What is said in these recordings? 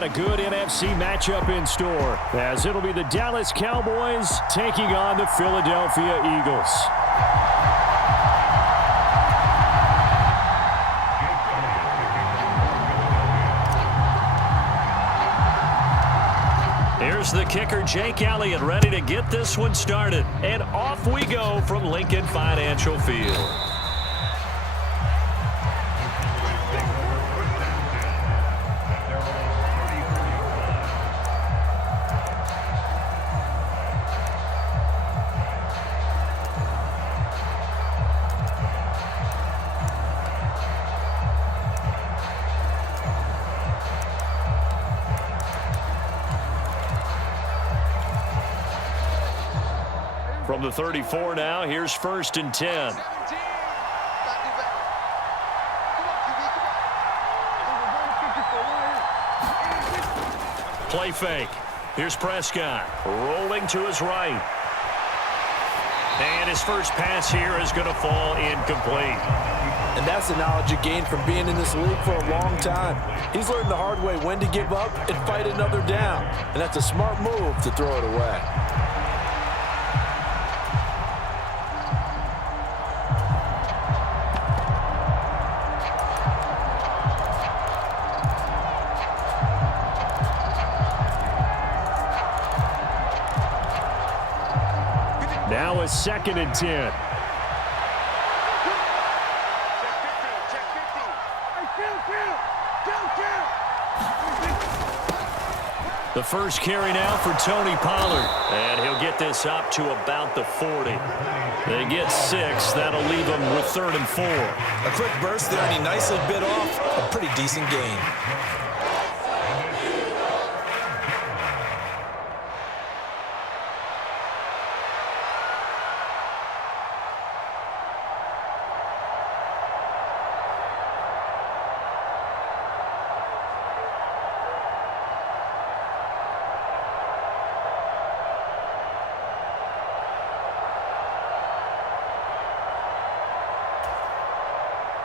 got a good NFC matchup in store, as it'll be the Dallas Cowboys taking on the Philadelphia Eagles. Here's the kicker, Jake Elliott, ready to get this one started. And off we go from Lincoln Financial Field. From the 34 now, here's 1st and 10. Play fake. Here's Prescott, rolling to his right. And his first pass here is going to fall incomplete. And that's the knowledge you gain from being in this league for a long time. He's learned the hard way when to give up and fight another down. And that's a smart move to throw it away. Now a 2nd and 10. The first carry now for Tony Pollard. And he'll get this up to about the 40. They get 6. That'll leave them with 3rd and 4. A quick burst there, and he nicely bit off a pretty decent gain.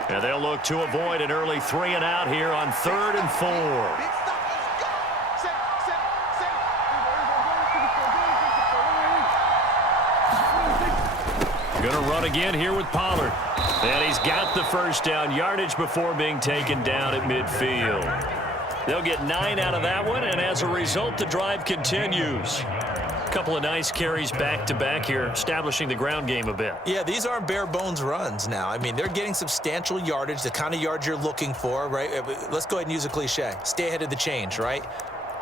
And they'll look to avoid an early 3 and out here on 3rd and 4. Gonna run again here with Pollard. And he's got the first down yardage before being taken down at midfield. They'll get 9 out of that one, and as a result, the drive continues. Couple of nice carries back-to-back here, establishing the ground game a bit. Yeah, these aren't bare-bones runs now. I mean, they're getting substantial yardage, the kind of yards you're looking for, right? Let's go ahead and use a cliche. Stay ahead of the change, right?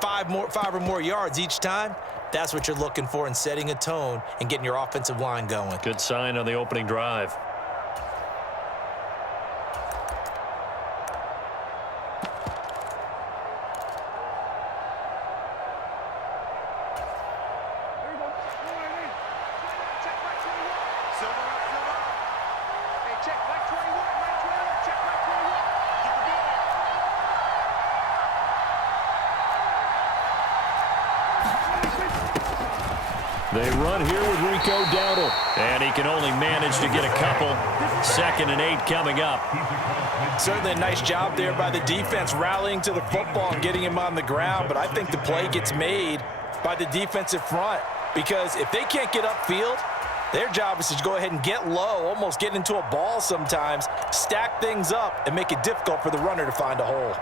5 or more yards each time. That's what you're looking for in setting a tone and getting your offensive line going. Good sign on the opening drive. They run here with Rico Dowdle, and he can only manage to get a couple. 2nd and 8 coming up. Certainly a nice job there by the defense rallying to the football and getting him on the ground, but I think the play gets made by the defensive front because if they can't get upfield, their job is to go ahead and get low, almost get into a ball sometimes, stack things up, and make it difficult for the runner to find a hole.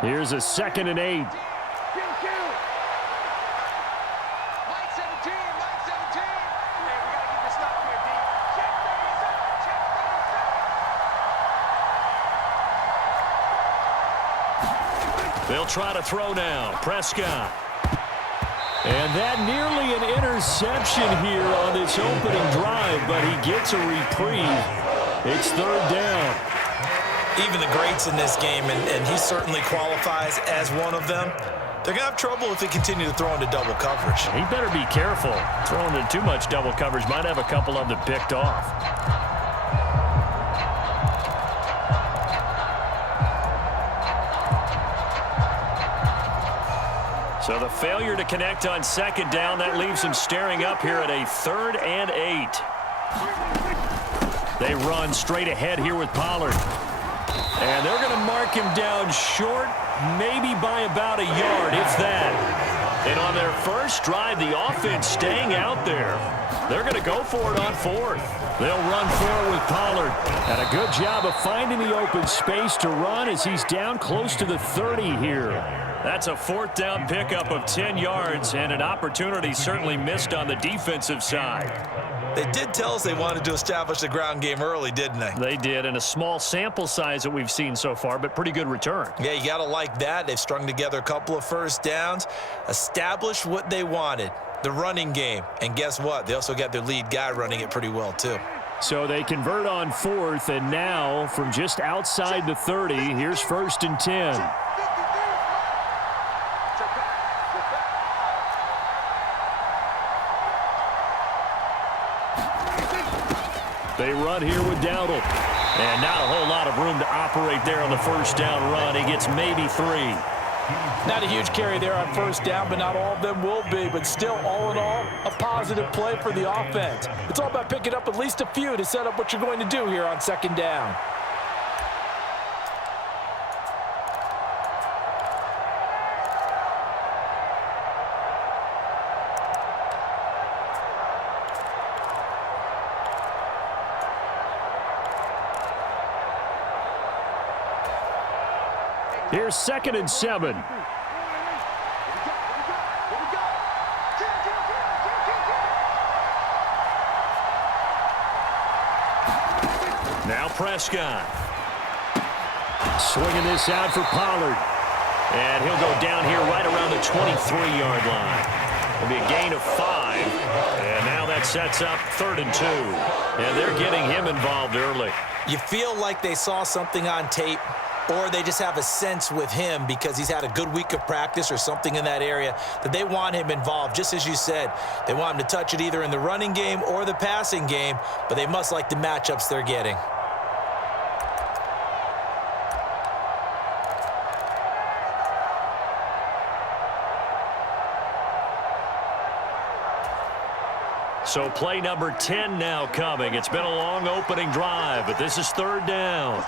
Here's a 2nd and 8. They'll try to throw now. Prescott. And that nearly an interception here on this opening drive, but he gets a reprieve. It's 3rd down. Even the greats in this game, and he certainly qualifies as one of them, they're going to have trouble if they continue to throw into double coverage. He better be careful. Throwing into too much double coverage might have a couple of them picked off. So the failure to connect on second down, that leaves him staring up here at a 3rd and 8. They run straight ahead here with Pollard. And they're going to mark him down short, maybe by about a yard, if that. And on their first drive, the offense staying out there. They're going to go for it on 4th. They'll run forward with Pollard. And a good job of finding the open space to run as he's down close to the 30 here. That's a 4th down pickup of 10 yards and an opportunity certainly missed on the defensive side. They did tell us they wanted to establish the ground game early, didn't they? They did, and a small sample size that we've seen so far, but pretty good return. Yeah, you got to like that. They've strung together a couple of first downs, established what they wanted, the running game. And guess what? They also got their lead guy running it pretty well, too. So they convert on 4th, and now from just outside the 30, here's 1st and 10. They run here with Dowdle. And not a whole lot of room to operate there on the first down run. He gets maybe 3. Not a huge carry there on first down, but not all of them will be. But still, all in all, a positive play for the offense. It's all about picking up at least a few to set up what you're going to do here on second down. Here's 2nd and 7. Now Prescott. Swinging this out for Pollard. And he'll go down here right around the 23-yard line. It'll be a gain of 5. And now that sets up 3rd and 2. And they're getting him involved early. You feel like they saw something on tape, or they just have a sense with him because he's had a good week of practice or something in that area that they want him involved. Just as you said, they want him to touch it either in the running game or the passing game, but they must like the matchups they're getting. So play number 10 now coming. It's been a long opening drive, but this is 3rd down.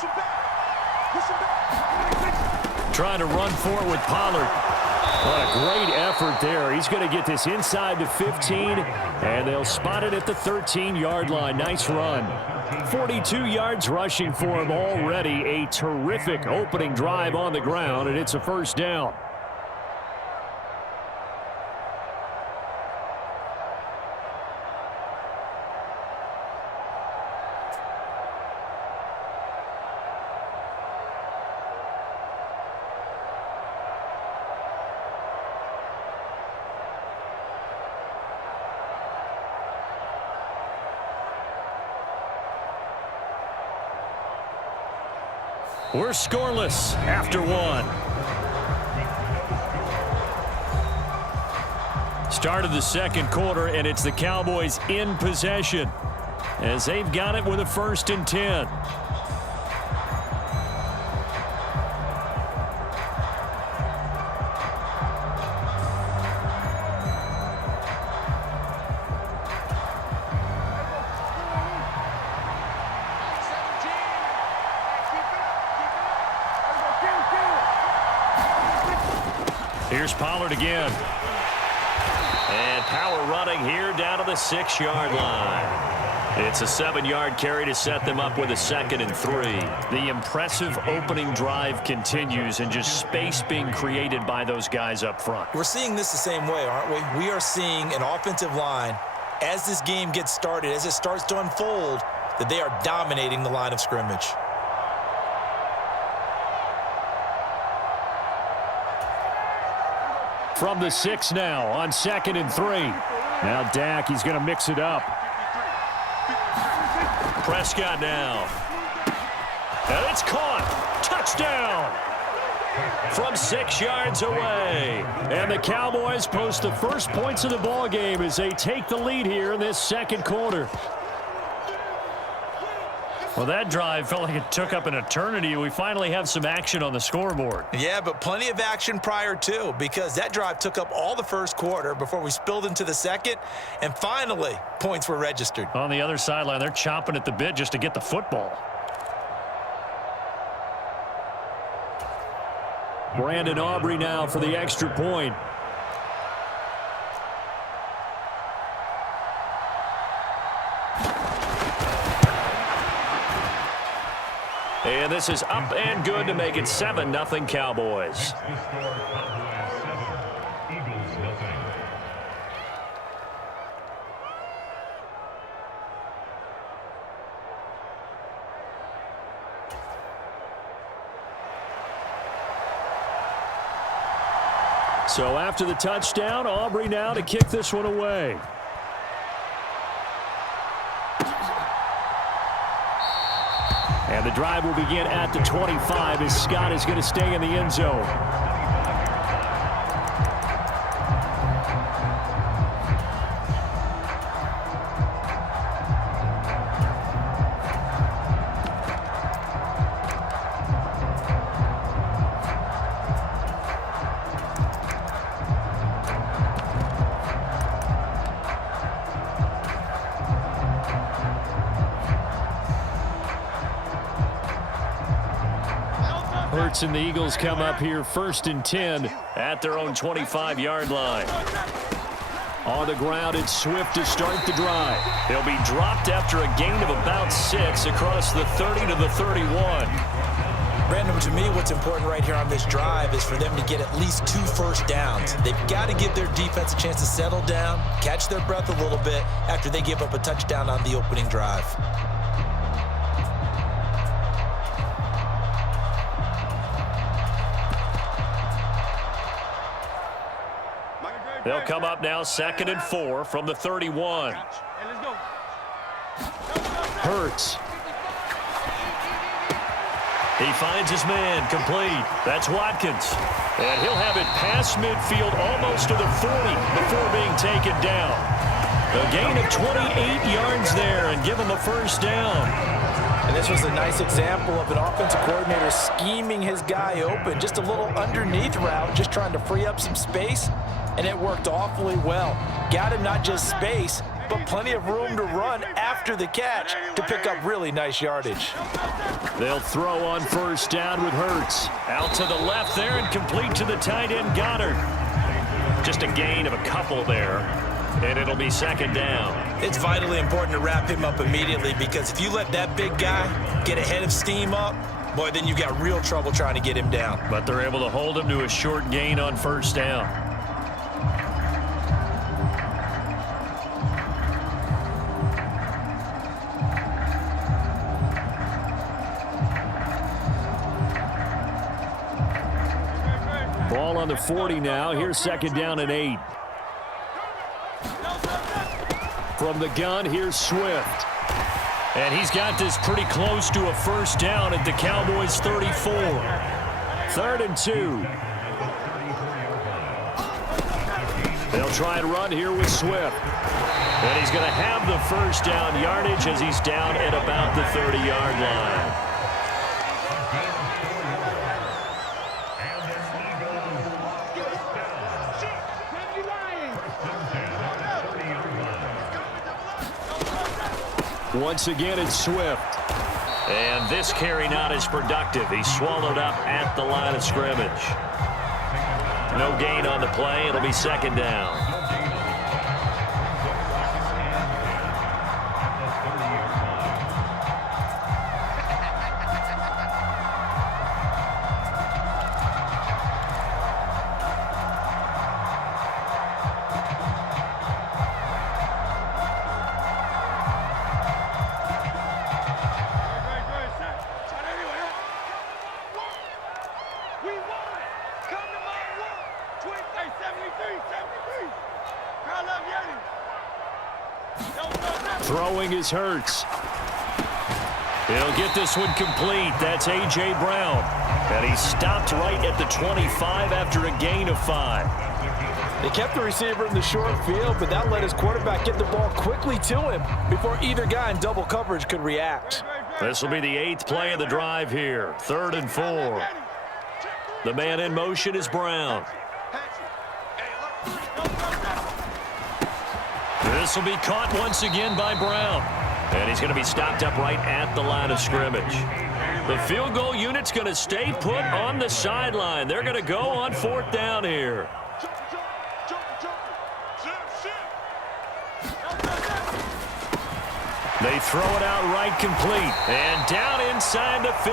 Trying to run forward with Pollard. What a great effort there. He's going to get this inside the 15, and they'll spot it at the 13-yard line. Nice run. 42 yards rushing for him already. A terrific opening drive on the ground, and it's a 1st down. We're scoreless after 1. Start of the 2nd quarter, and it's the Cowboys in possession as they've got it with a 1st and 10. Here's Pollard again. And power running here down to the 6-yard line. It's a 7-yard carry to set them up with a 2nd and 3. The impressive opening drive continues, and just space being created by those guys up front. We're seeing this the same way, aren't we? We are seeing an offensive line, as this game gets started, as it starts to unfold, that they are dominating the line of scrimmage. From the 6 now on 2nd and 3. Now Dak, he's going to mix it up. Prescott now. And it's caught. Touchdown. From 6 yards away. And the Cowboys post the first points of the ball game as they take the lead here in this 2nd quarter. Well, that drive felt like it took up an eternity. We finally have some action on the scoreboard. Yeah, but plenty of action prior to, because that drive took up all the first quarter before we spilled into the second, and finally, points were registered. On the other sideline, they're chomping at the bit just to get the football. Brandon Aubrey now for the extra point. And this is up and good to make it 7-0 Cowboys. So after the touchdown, Aubrey now to kick this one away. And the drive will begin at the 25 as Scott is going to stay in the end zone. Hurts and the Eagles come up here 1st and 10 at their own 25-yard line. On the ground, it's Swift to start the drive. They'll be dropped after a gain of about 6 across the 30 to the 31. Brandon, to me, what's important right here on this drive is for them to get at least 2 first downs. They've got to give their defense a chance to settle down, catch their breath a little bit after they give up a touchdown on the opening drive. They'll come up now 2nd and 4 from the 31. Hurts. He finds his man complete. That's Watkins. And he'll have it past midfield almost to the 40 before being taken down. A gain of 28 yards there and give him a first down. And this was a nice example of an offensive coordinator scheming his guy open. Just a little underneath route, just trying to free up some space. And it worked awfully well. Got him not just space, but plenty of room to run after the catch to pick up really nice yardage. They'll throw on first down with Hurts. Out to the left there and complete to the tight end Goddard. Just a gain of a couple there, and it'll be 2nd down. It's vitally important to wrap him up immediately, because if you let that big guy get ahead of steam up, boy, then you got real trouble trying to get him down. But they're able to hold him to a short gain on first down. Ball on the 40 now. Here's 2nd down and 8. From the gun, here's Swift. And he's got this pretty close to a first down at the Cowboys' 34. 3rd and 2. They'll try and run here with Swift. And he's going to have the first down yardage as he's down at about the 30-yard line. Once again, it's Swift. And this carry not as productive. He's swallowed up at the line of scrimmage. No gain on the play. It'll be 2nd down. Throwing is Hurts. He'll get this one complete. That's A.J. Brown. And he stopped right at the 25 after a gain of 5. They kept the receiver in the short field, but that let his quarterback get the ball quickly to him before either guy in double coverage could react. This will be the 8th play of the drive here. 3rd and 4. The man in motion is Brown. This will be caught once again by Brown. And he's going to be stopped up right at the line of scrimmage. The field goal unit's going to stay put on the sideline. They're going to go on 4th down here. They throw it out right complete. And down inside the 15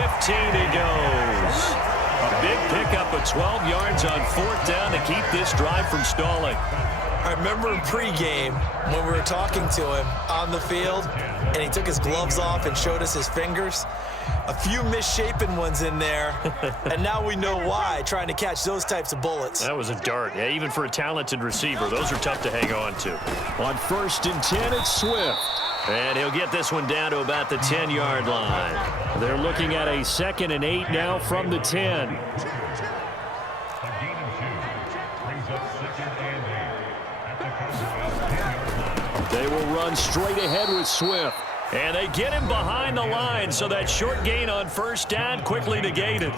he goes. A big pickup of 12 yards on 4th down to keep this drive from stalling. I remember in pregame when we were talking to him on the field, and he took his gloves off and showed us his fingers. A few misshapen ones in there, and now we know why, trying to catch those types of bullets. That was a dart. Yeah, even for a talented receiver, those are tough to hang on to. On 1st and 10, it's Swift. And he'll get this one down to about the 10-yard line. They're looking at a 2nd and 8 now from the 10. They will run straight ahead with Swift. And they get him behind the line, so that short gain on 1st down quickly negated.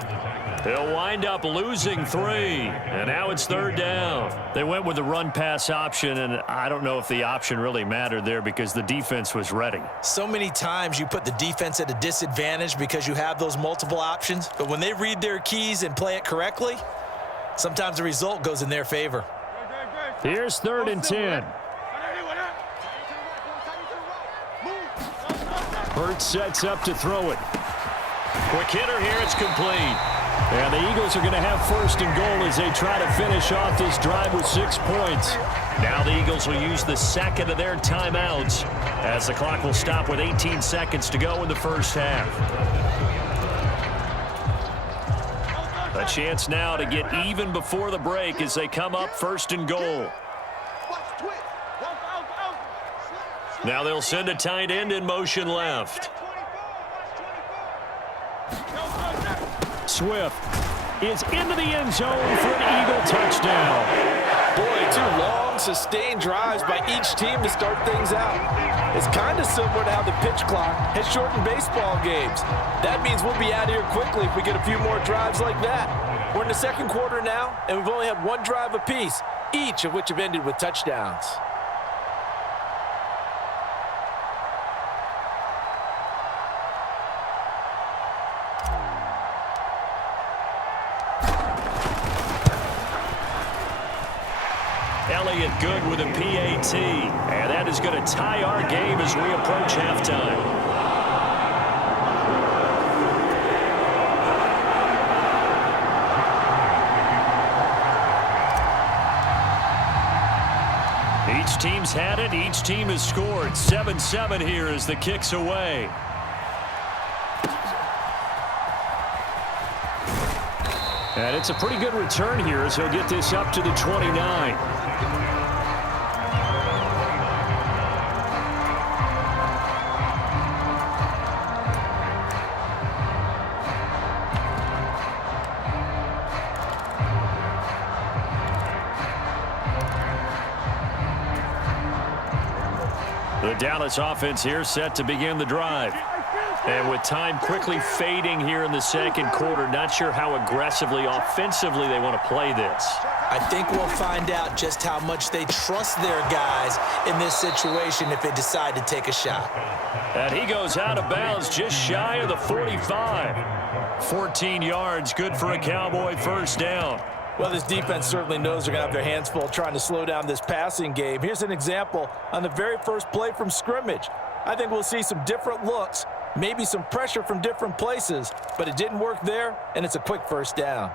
They'll wind up losing 3, and now it's 3rd down. They went with the run-pass option, and I don't know if the option really mattered there because the defense was ready. So many times you put the defense at a disadvantage because you have those multiple options, but when they read their keys and play it correctly, sometimes the result goes in their favor. Here's 3rd and 10. Hurts sets up to throw it. Quick hitter here, it's complete. And the Eagles are going to have 1st and goal as they try to finish off this drive with 6 points. Now the Eagles will use the 2nd of their timeouts as the clock will stop with 18 seconds to go in the 1st half. A chance now to get even before the break as they come up 1st and goal. Now they'll send a tight end in motion left. Swift is into the end zone for an Eagle touchdown. Boy, 2 long, sustained drives by each team to start things out. It's kind of similar to how the pitch clock has shortened baseball games. That means we'll be out of here quickly if we get a few more drives like that. We're in the 2nd quarter now, and we've only had 1 drive apiece, each of which have ended with touchdowns. Elliott good with a PAT. And that is going to tie our game as we approach halftime. Each team's had it. Each team has scored. 7-7 here as the kick's away. And it's a pretty good return here as he'll get this up to the 29. The Dallas offense here set to begin the drive. And with time quickly fading here in the 2nd quarter, not sure how aggressively, offensively they want to play this. I think we'll find out just how much they trust their guys in this situation if they decide to take a shot. And he goes out of bounds just shy of the 45. 14 yards, good for a Cowboy 1st down. Well, this defense certainly knows they're going to have their hands full trying to slow down this passing game. Here's an example on the very first play from scrimmage. I think we'll see some different looks, maybe some pressure from different places, but it didn't work there, and it's a quick 1st down.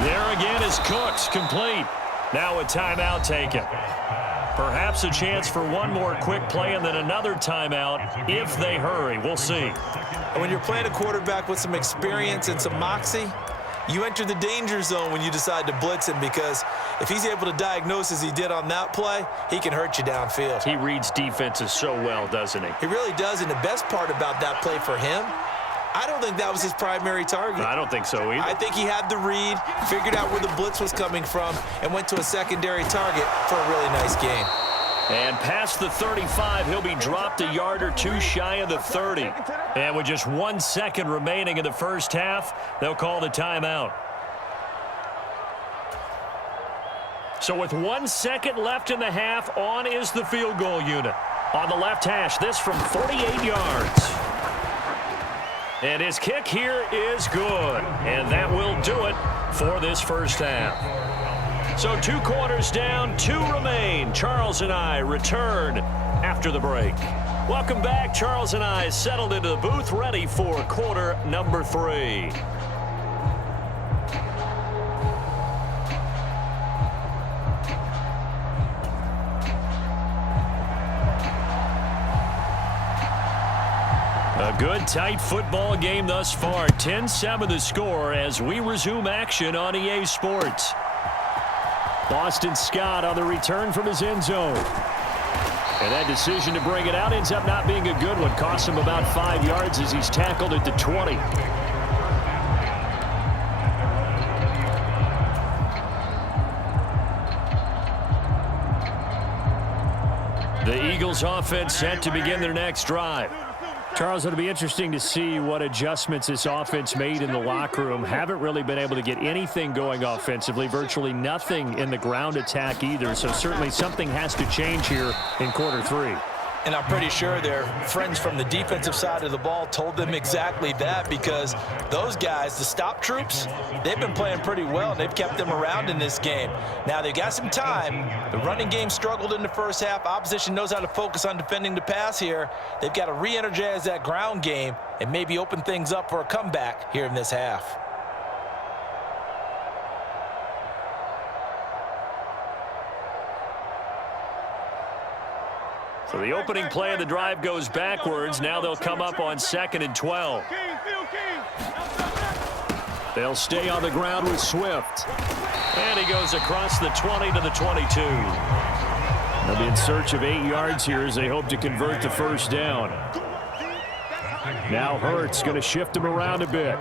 There again is Cooks, complete. Now a timeout taken. Perhaps a chance for one more quick play and then another timeout if they hurry. We'll see. When you're playing a quarterback with some experience and some moxie, You enter the danger zone when you decide to blitz him, because if he's able to diagnose as he did on that play, he can hurt you downfield. He reads defenses so well, doesn't he? He really does, and the best part about that play for him, I don't think that was his primary target. I don't think so either. I think he had the read, figured out where the blitz was coming from, and went to a secondary target for a really nice game. And past the 35, he'll be dropped a yard or two shy of the 30. And with just 1 second remaining in the first half, they'll call the timeout. So with 1 second left in the half, on is the field goal unit. On the left hash, this from 48 yards. And his kick here is good. And that will do it for this first half. So 2 quarters down, 2 remain. Charles and I return after the break. Welcome back. Charles and I settled into the booth, ready for quarter number 3. A good, tight football game thus far. 10-7 the score as we resume action on EA Sports. Boston Scott on the return from his end zone. And that decision to bring it out ends up not being a good one. Costs him about 5 yards as he's tackled at the 20. The Eagles offense set to begin their next drive. Charles, it'll be interesting to see what adjustments this offense made in the locker room. Haven't really been able to get anything going offensively, virtually nothing in the ground attack either. So certainly something has to change here in quarter 3. And I'm pretty sure their friends from the defensive side of the ball told them exactly that, because those guys, the stop troops, they've been playing pretty well, and they've kept them around in this game. Now, they've got some time. The running game struggled in the first half. Opposition knows how to focus on defending the pass here. They've got to re-energize that ground game and maybe open things up for a comeback here in this half. So the opening play of the drive goes backwards. Now they'll come up on 2nd and 12. They'll stay on the ground with Swift. And he goes across the 20 to the 22. They'll be in search of 8 yards here as they hope to convert the first down. Now Hurts going to shift him around a bit.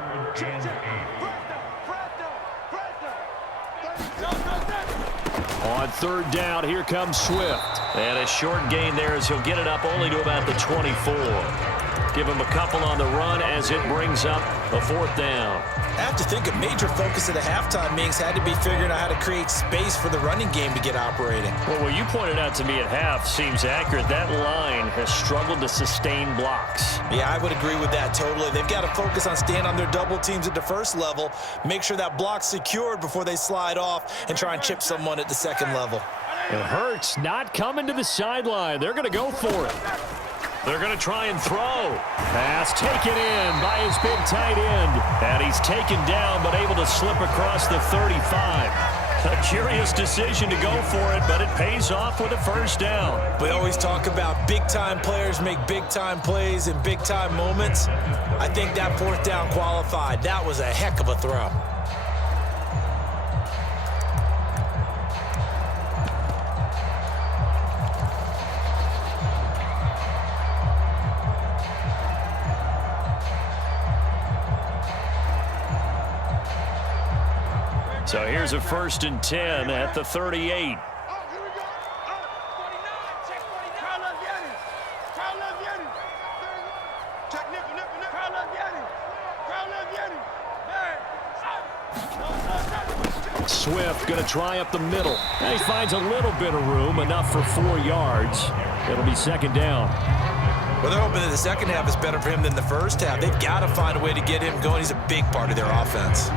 On 3rd down, here comes Swift. And a short gain there as he'll get it up only to about the 24. Give him a couple on the run as it brings up a 4th down. I have to think a major focus of the halftime meetings had to be figuring out how to create space for the running game to get operating. Well, what you pointed out to me at half seems accurate. That line has struggled to sustain blocks. Yeah, I would agree with that totally. They've got to focus on staying on their double teams at the first level, make sure that block's secured before they slide off and try and chip someone at the 2nd level. It hurts not coming to the sideline. They're going to go for it. They're going to try and throw. Pass taken in by his big tight end. And he's taken down but able to slip across the 35. A curious decision to go for it, but it pays off with a first down. We always talk about big-time players make big-time plays in big-time moments. I think that 4th down qualified. That was a heck of a throw. So here's a 1st and 10 at the 38. Swift going to try up the middle. And he finds a little bit of room, enough for 4 yards. It'll be 2nd down. Well, they're hoping that the second half is better for him than the first half. They've got to find a way to get him going. He's a big part of their offense.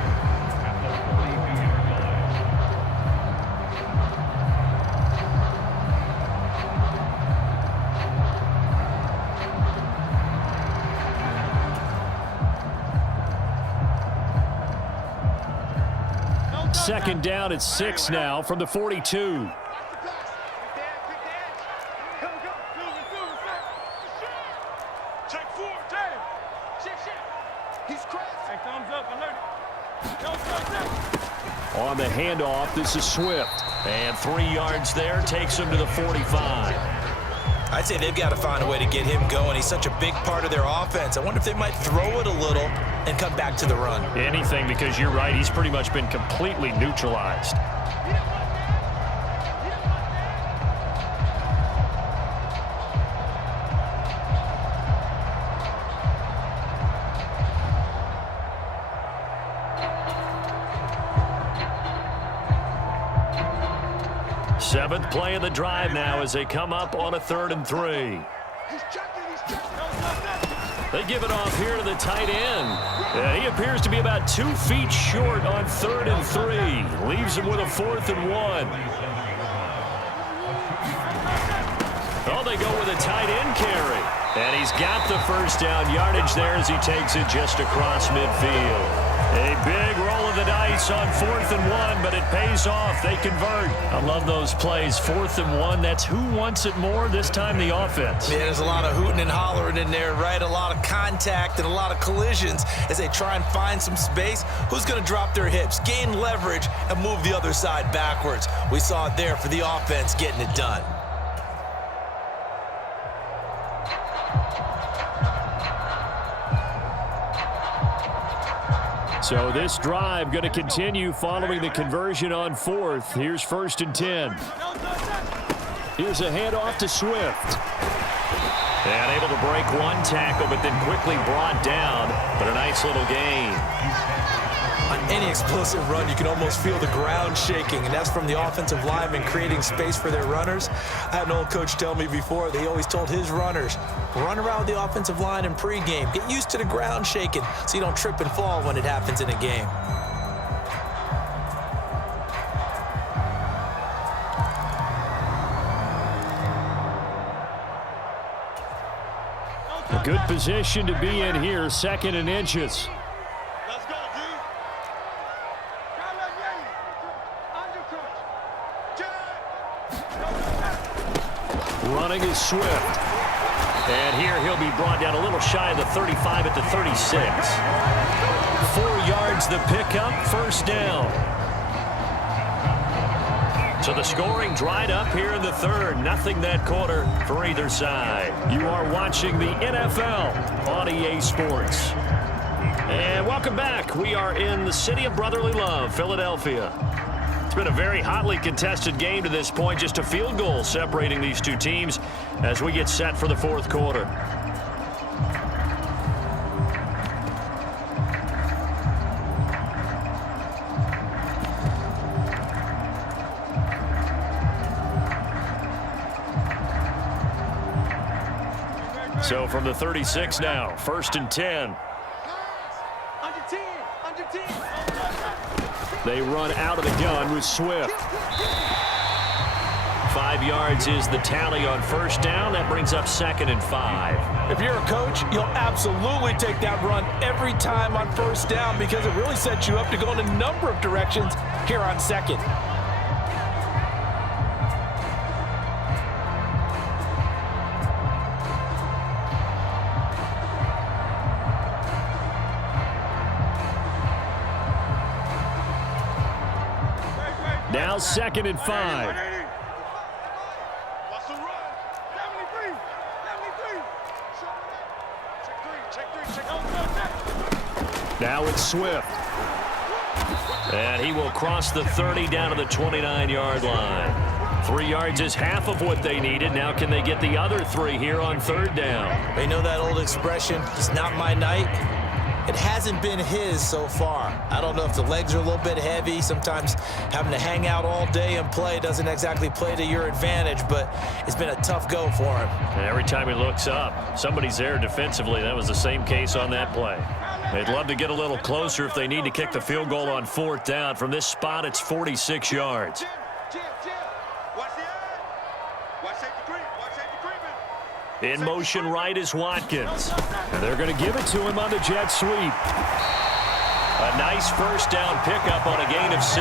Second down at 6 now from the 42. On the handoff, this is Swift. And 3 yards there takes him to the 45. I'd say they've got to find a way to get him going. He's such a big part of their offense. I wonder if they might throw it a little and come back to the run. Anything, because you're right. He's pretty much been completely neutralized. Seventh play of the drive now as they come up on a 3rd and 3. They give it off here to the tight end. And he appears to be about 2 feet short on 3rd and 3. Leaves him with a 4th and 1. Oh, they go with a tight end carry. And he's got the first down yardage there as he takes it just across midfield. A big roll of the dice on 4th and 1, but it pays off. They convert. I love those plays. 4th and 1, that's who wants it more, this time the offense. Yeah, there's a lot of hooting and hollering in there, right? A lot of contact and a lot of collisions as they try and find some space. Who's going to drop their hips, gain leverage, and move the other side backwards? We saw it there for the offense getting it done. So this drive going to continue following the conversion on 4th. Here's 1st and 10. Here's a handoff to Swift. And able to break one tackle, but then quickly brought down. But a nice little gain. On any explosive run, you can almost feel the ground shaking, and that's from the offensive linemen creating space for their runners. I had an old coach tell me before, they always told his runners, run around with the offensive line in pregame. Get used to the ground shaking so you don't trip and fall when it happens in a game. A good position to be in here, 2nd and inches. Running is Swift. And here he'll be brought down a little shy of the 35 at the 36. 4 yards the pickup, 1st down. So the scoring dried up here in the 3rd. Nothing that quarter for either side. You are watching the NFL on EA Sports. And welcome back. We are in the city of brotherly love, Philadelphia. It's been a very hotly contested game to this point. Just a field goal separating these two teams as we get set for the 4th quarter. So from the 36 now, 1st and 10. Under 10. They run out of the gun with Swift. 5 yards is the tally on 1st down. That brings up 2nd and 5. If you're a coach, you'll absolutely take that run every time on 1st down because it really sets you up to go in a number of directions here on 2nd. Now 2nd and 5. What's the run? 73. Now it's Swift. And he will cross the 30 down to the 29-yard line. 3 yards is half of what they needed. Now can they get the other 3 here on 3rd down? They know that old expression, it's not my night. It hasn't been his so far. I don't know if the legs are a little bit heavy. Sometimes having to hang out all day and play doesn't exactly play to your advantage, but it's been a tough go for him. And every time he looks up, somebody's there defensively. That was the same case on that play. They'd love to get a little closer if they need to kick the field goal on 4th down. From this spot, it's 46 yards. In motion right is Watkins. And they're going to give it to him on the jet sweep. A nice 1st down pickup on a gain of 6.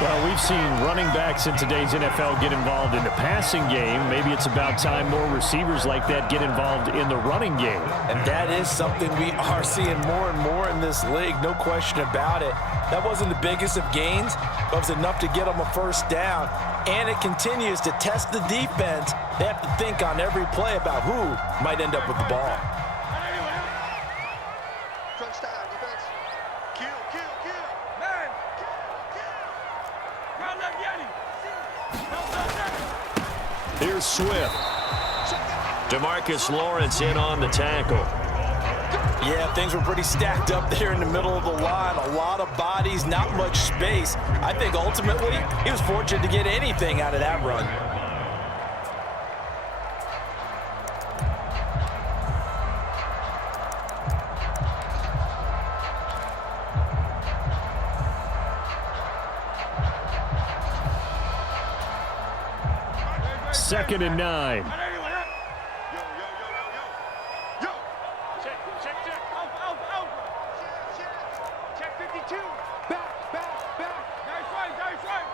Well, we've seen running backs in today's NFL get involved in the passing game. Maybe it's about time more receivers like that get involved in the running game. And that is something we are seeing more and more in this league, no question about it. That wasn't the biggest of gains, but it was enough to get them a first down. And it continues to test the defense. They have to think on every play about who might end up with the ball. Touchdown, defense. Kill, kill, kill. Man. Here's Swift. DeMarcus Lawrence in on the tackle. Yeah, things were pretty stacked up there in the middle of the line. A lot of bodies, not much space. I think ultimately he was fortunate to get anything out of that run. Second and 9. Yo, yo, yo, yo, yo. Yo. Check. Alpha. Check 52. Back. Nice right.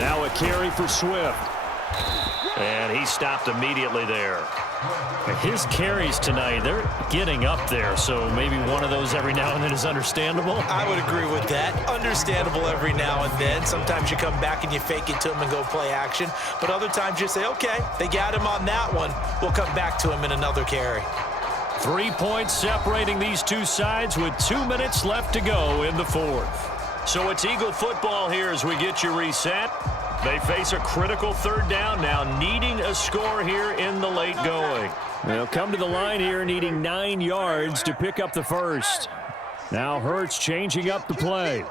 Now a carry for Swift. And he stopped immediately there. His carries tonight, they're getting up there, so maybe one of those every now and then is understandable. I would agree with that. Understandable every now and then. Sometimes you come back and you fake it to him and go play action. But other times you say, okay, they got him on that one. We'll come back to him in another carry. 3 points separating these two sides with 2 minutes left to go in the fourth. So it's Eagle football here as we get you reset. They face a critical third down now, needing a score here in the late going. They'll come to the line here needing 9 yards to pick up the first. Now Hurts changing up the play.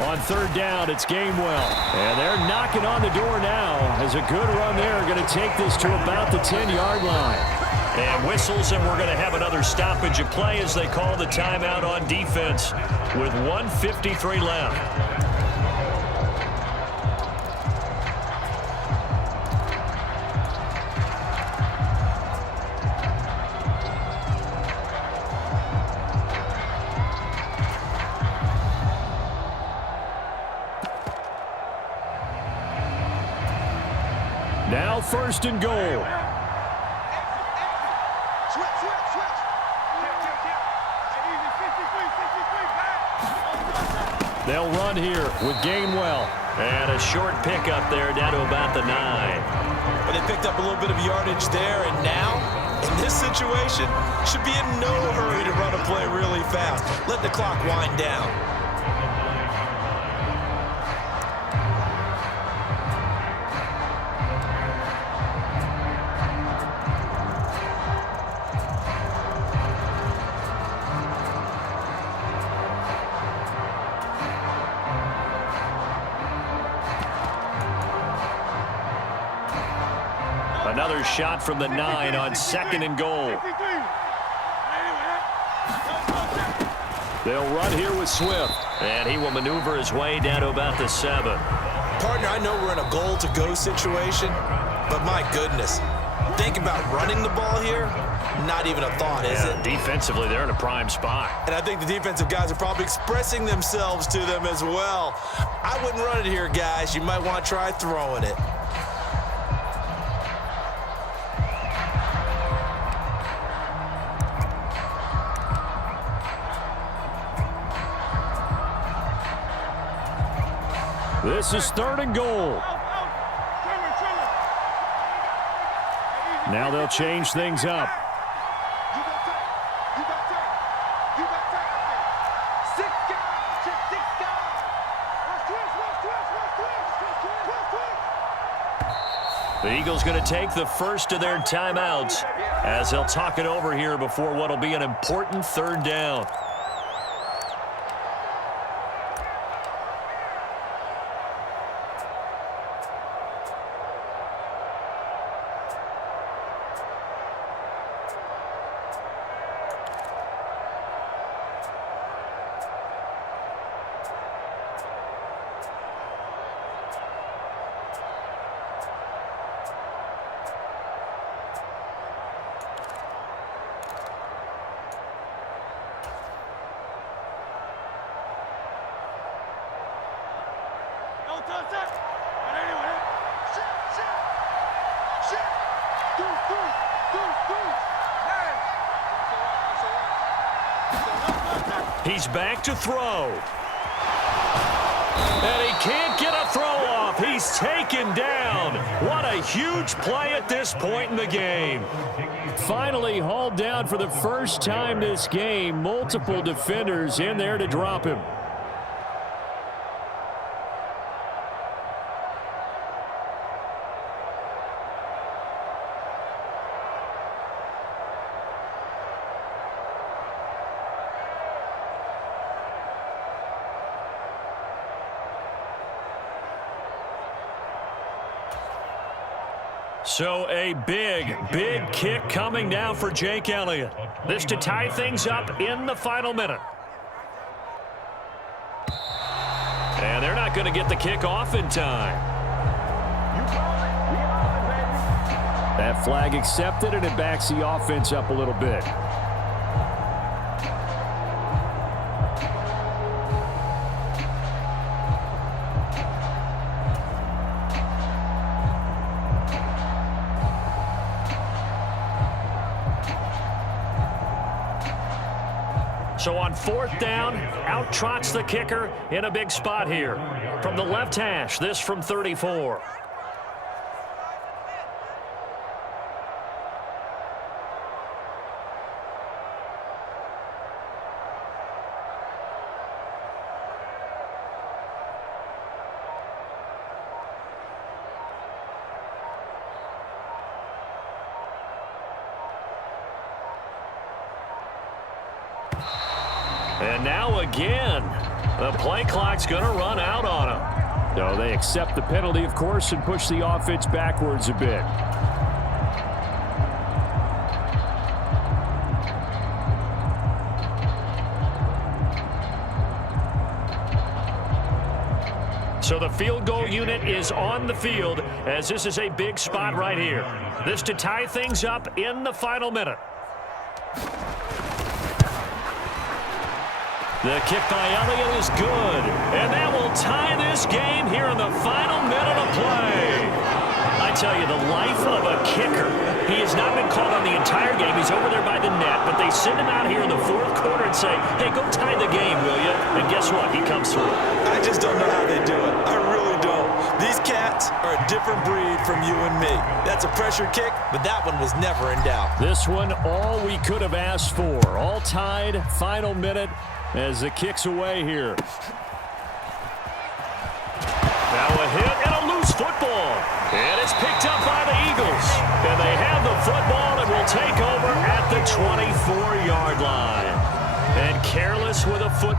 On third down, it's Gainwell. And they're knocking on the door now as a good run there. Going to take this to about the 10-yard line. And whistles, and we're going to have another stoppage of play as they call the timeout on defense with 1:53 left. Now first and goal. They'll run here with Gainwell. And a short pickup there down to about the 9. But they picked up a little bit of yardage there, and now, in this situation, should be in no hurry to run a play really fast. Let the clock wind down. Another shot from the 9 on second and goal. They'll run here with Swift. And he will maneuver his way down to about the 7. Partner, I know we're in a goal-to-go situation, but my goodness, think about running the ball here, not even a thought, is it? Defensively, they're in a prime spot. And I think the defensive guys are probably expressing themselves to them as well. I wouldn't run it here, guys. You might want to try throwing it. This is third and goal. Now they'll change things up. The Eagles going to take the first of their timeouts as they'll talk it over here before what will be an important third down. He's back to throw. And he can't get a throw off. He's taken down. What a huge play at this point in the game. Finally hauled down for the first time this game. Multiple defenders in there to drop him. So a big kick coming now for Jake Elliott. This to tie things up in the final minute. And they're not going to get the kick off in time. That flag accepted, and it backs the offense up a little bit. So on fourth down, out trots the kicker in a big spot here. From the left hash, this from 34. And now again, the play clock's going to run out on them. No, they accept the penalty, of course, and push the offense backwards a bit. So the field goal unit is on the field as this is a big spot right here. This to tie things up in the final minute. The kick by Elliott is good, and that will tie this game here in the final minute of play. I tell you, the life of a kicker. He has not been called on the entire game. He's over there by the net, but they send him out here in the fourth quarter and say, hey, go tie the game, will you? And guess what? He comes through. I just don't know how they do it. I really don't. These cats are a different breed from you and me. That's a pressure kick, but that one was never in doubt. This one, all we could have asked for. All tied, final minute. As the kick's away here. Now a hit and a loose football. And it's picked up by the Eagles. And they have the football and will take over at the 24-yard line. And careless with a foot.